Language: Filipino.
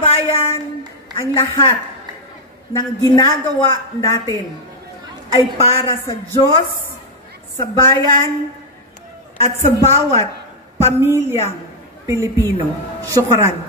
kababayan, ang lahat ng ginagawa natin ay para sa Diyos, sa bayan, at sa bawat pamilyang Pilipino. Syukran.